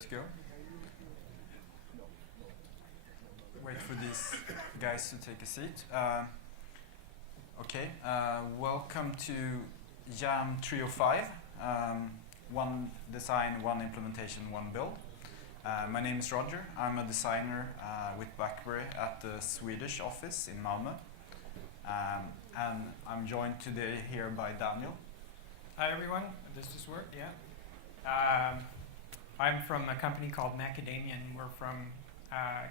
Let's go. Wait for these guys to take a seat. Welcome to Jam 305. One design, one implementation, one build. My name is Roger. I'm a designer with BlackBerry at the Swedish office in Malmö. And I'm joined today here by Daniel. Hi everyone, does this work? Yeah. I'm from a company called Macadamian. We're from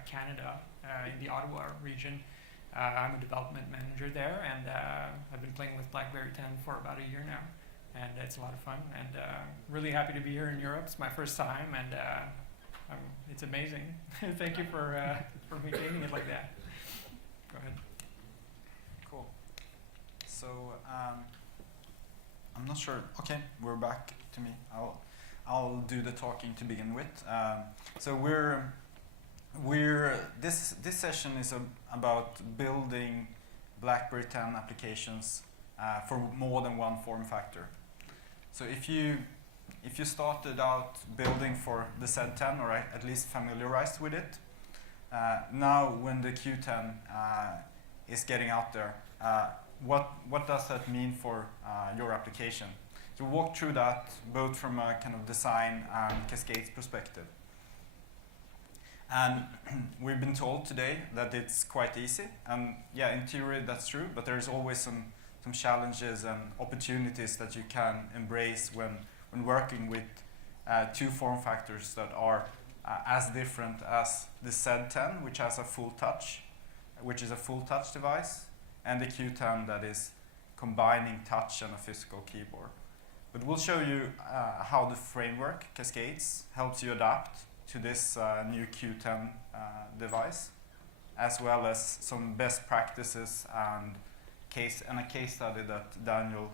Canada, in the Ottawa region. I'm a development manager there, and I've been playing with BlackBerry 10 for about a year now, and it's a lot of fun. And really happy to be here in Europe. It's my first time, and it's amazing. Thank you for maintaining it like that. Go ahead. Cool. So I'm not sure. Okay, we're back to me. I'll do the talking to begin with. This session is about building BlackBerry 10 applications for more than one form factor. So if you started out building for the Z10, or at least familiarized with it, now when the Q10 is getting out there, what does that mean for your application? To walk through that both from a kind of design and cascades perspective. And we've been told today that it's quite easy, and yeah, in theory that's true, but there's always some challenges and opportunities that you can embrace when working with two form factors that are as different as the Z10, which has a full touch, which is a full touch device, and the Q10 that is combining touch and a physical keyboard. But we'll show you how the framework, Cascades, helps you adapt to this new Q10 device, as well as some best practices and a case study that Daniel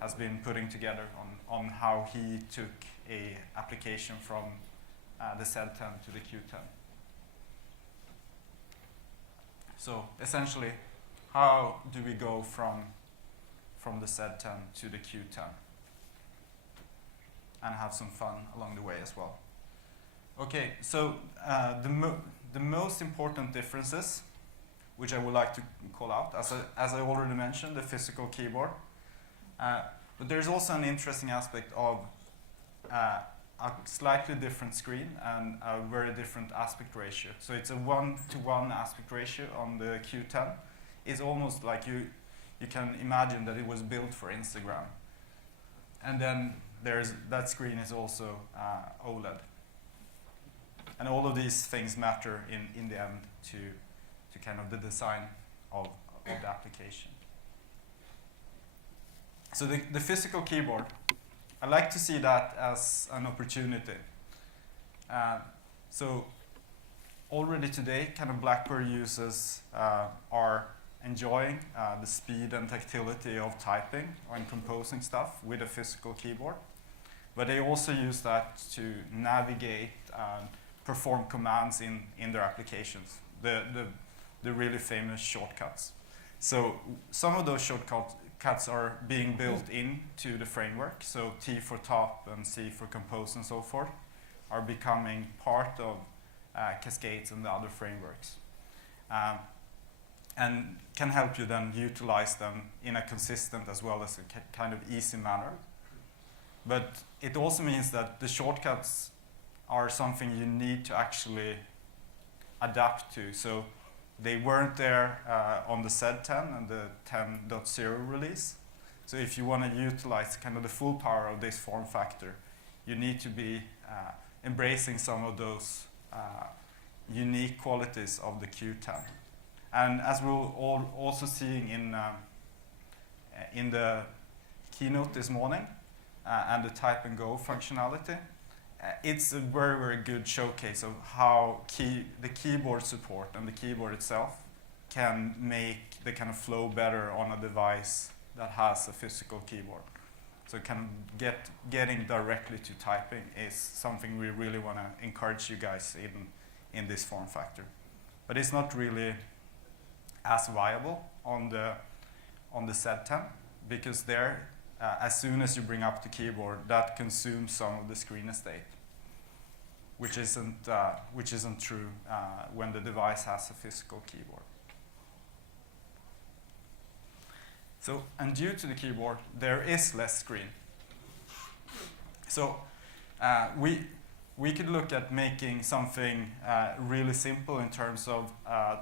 has been putting together on how he took a application from the Z10 to the Q10. So essentially, how do we go from the Z10 to the Q10? And have some fun along the way as well. Okay, so the most important differences, which I would like to call out, as I already mentioned, the physical keyboard. But there's also an interesting aspect of a slightly different screen and a very different aspect ratio. So it's a 1-to-1 aspect ratio on the Q10. It's almost like you can imagine that it was built for Instagram. And then that screen is also OLED. And all of these things matter in the end to kind of the design of the application. So the physical keyboard, I like to see that as an opportunity. So already today, kind of BlackBerry users are enjoying the speed and tactility of typing and composing stuff with a physical keyboard. But they also use that to navigate and perform commands in their applications, the really famous shortcuts. So some of those shortcuts are being built into the framework. So T for top and C for compose and so forth are becoming part of Cascades and the other frameworks. And can help you then utilize them in a consistent as well as a kind of easy manner. But it also means that the shortcuts are something you need to actually adapt to. So they weren't there on the Z10 and the 10.0 release. So if you want to utilize kind of the full power of this form factor, you need to be embracing some of those unique qualities of the Q10. And as we're also seeing in the keynote this morning, and the type and go functionality, it's a very, very good showcase of how the keyboard support and the keyboard itself can make the kind of flow better on a device that has a physical keyboard. So kind of getting directly to typing is something we really want to encourage you guys in this form factor. But it's not really as viable on the Z10, because there, as soon as you bring up the keyboard, that consumes some of the screen estate. which isn't true when the device has a physical keyboard. So, and due to the keyboard, there is less screen. So we could look at making something really simple in terms of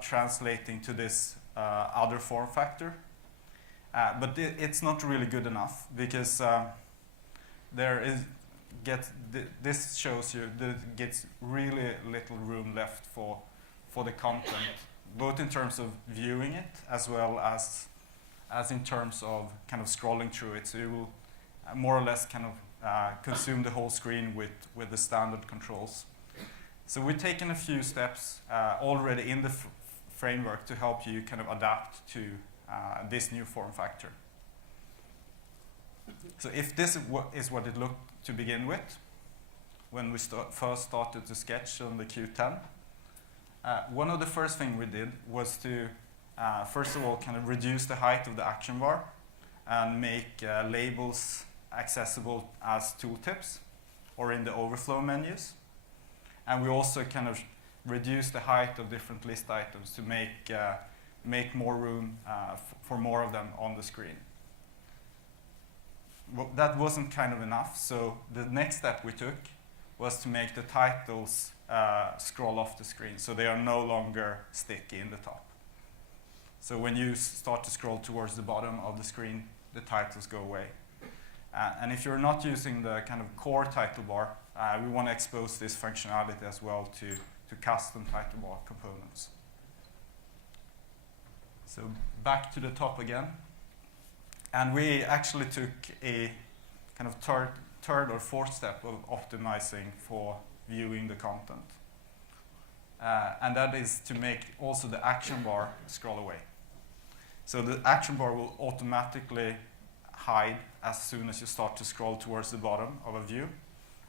translating to this other form factor. But it's not really good enough because this shows you that it gets really little room left for the content, both in terms of viewing it as well as in terms of kind of scrolling through it. So you will more or less kind of consume the whole screen with the standard controls. So we've taken a few steps already in the framework to help you kind of adapt to this new form factor. So if this is what it looked to begin with, when we first started to sketch on the Q10, one of the first things we did was to, first of all, kind of reduce the height of the action bar and make labels accessible as tooltips or in the overflow menus. And we also kind of reduced the height of different list items to make more room for more of them on the screen. Well, that wasn't kind of enough, so the next step we took was to make the titles scroll off the screen, so they are no longer sticky in the top. So when you start to scroll towards the bottom of the screen, the titles go away. And if you're not using the kind of core title bar, we want to expose this functionality as well to custom title bar components. So back to the top again. And we actually took a kind of third or fourth step of optimizing for viewing the content. And that is to make also the action bar scroll away. So the action bar will automatically hide as soon as you start to scroll towards the bottom of a view,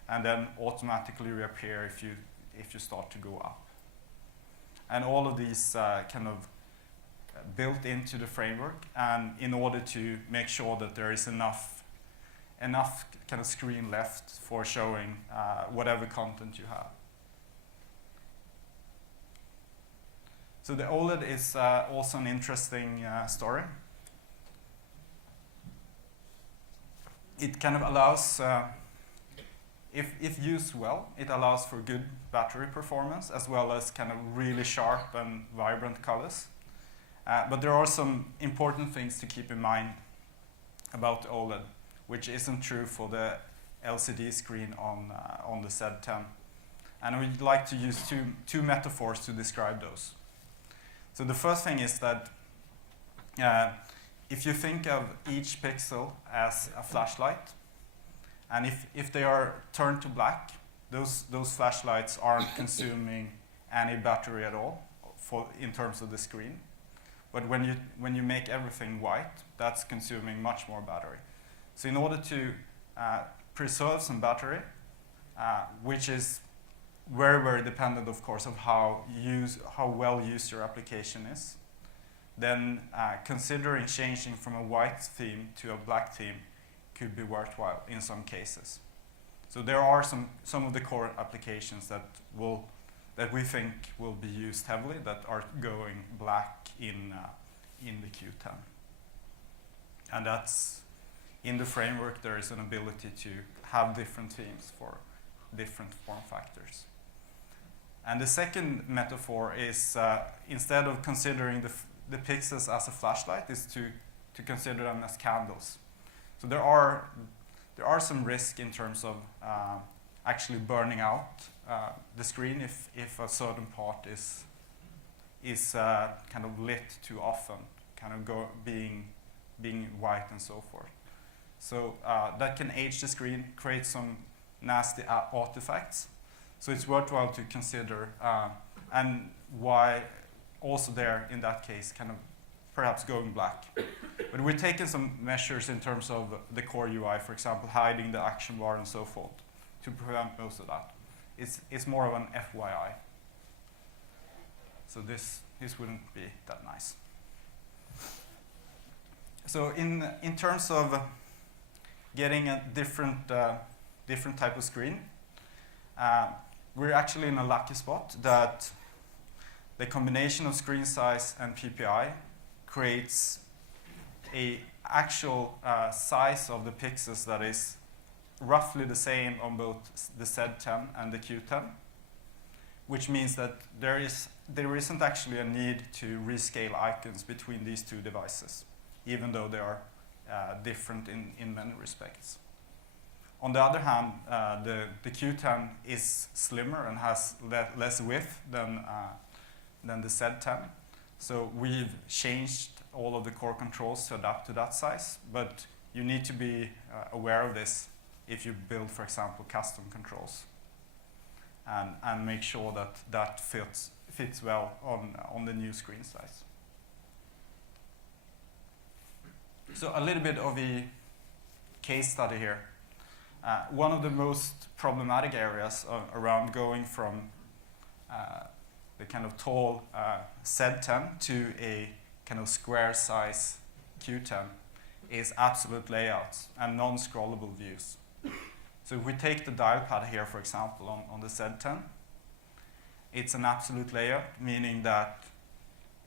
and then automatically reappear if you start to go up. And all of these kind of built into the framework, and in order to make sure that there is enough kind of screen left for showing whatever content you have. So the OLED is also an interesting story. It kind of allows, if used well, it allows for good battery performance as well as kind of really sharp and vibrant colors. But there are some important things to keep in mind about OLED, which isn't true for the LCD screen on the Z10. And we'd like to use two metaphors to describe those. So the first thing is that if you think of each pixel as a flashlight, and if they are turned to black, those flashlights aren't consuming any battery at all in terms of the screen. But when you make everything white, that's consuming much more battery. So in order to preserve some battery, which is very, very dependent, of course, of how well used your application is, then considering changing from a white theme to a black theme could be worthwhile in some cases. So there are some of the core applications that we think will be used heavily that are going black in the Q10. And that's in the framework. There is an ability to have different themes for different form factors. And the second metaphor is instead of considering the pixels as a flashlight, is to consider them as candles. So there are some risk in terms of actually burning out the screen if a certain part is kind of lit too often, kind of being white and so forth. So that can age the screen, create some nasty artifacts. So it's worthwhile to consider, and why also there in that case kind of perhaps going black. But we've taken some measures in terms of the core UI, for example, hiding the action bar and so forth, to prevent most of that. It's more of an FYI. So this wouldn't be that nice. So in terms of getting a different type of screen, we're actually in a lucky spot that the combination of screen size and PPI creates a actual size of the pixels that is roughly the same on both the Z10 and the Q10, which means that there isn't actually a need to rescale icons between these two devices, even though they are different in many respects. On the other hand, the Q10 is slimmer and has less width than the Z10. So we've changed all of the core controls to adapt to that size, but you need to be aware of this if you build, for example, custom controls, and make sure that that fits well on the new screen size. So a little bit of a case study here. One of the most problematic areas around going from the kind of tall Z10 to a kind of square size Q10 is absolute layouts and non-scrollable views. So if we take the dial pad here, for example, on the Z10, it's an absolute layout, meaning that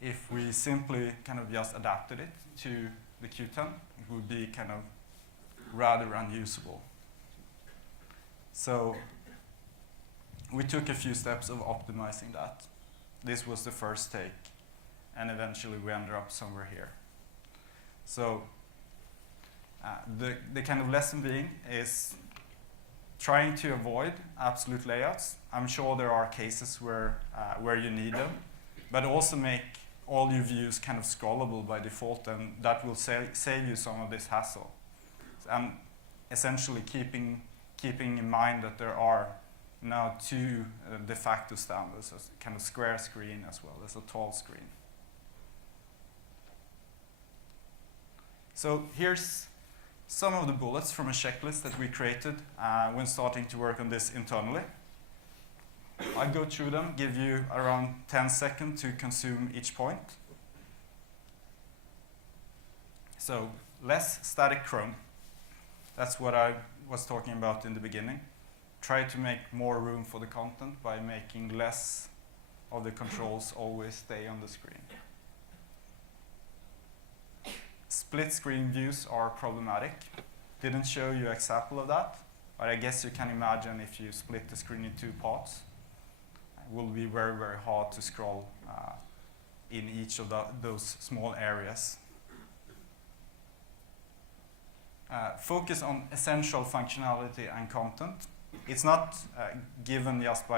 if we simply kind of just adapted it to the Q10, it would be kind of rather unusable. So we took a few steps of optimizing that. This was the first take, and eventually we ended up somewhere here. So the kind of lesson being is trying to avoid absolute layouts. I'm sure there are cases where you need them, but also make all your views kind of scrollable by default, and that will save you some of this hassle. And essentially keeping in mind that there are now two de facto standards, a kind of square screen as well as a tall screen. So here's some of the bullets from a checklist that we created when starting to work on this internally. I'll go through them, give you around 10 seconds to consume each point. So less static Chrome. That's what I was talking about in the beginning. Try to make more room for the content by making less of the controls always stay on the screen. Split screen views are problematic. Didn't show you an example of that, but I guess you can imagine if you split the screen in two parts, it will be very, very hard to scroll in each of those small areas. Focus on essential functionality and content. It's not given just by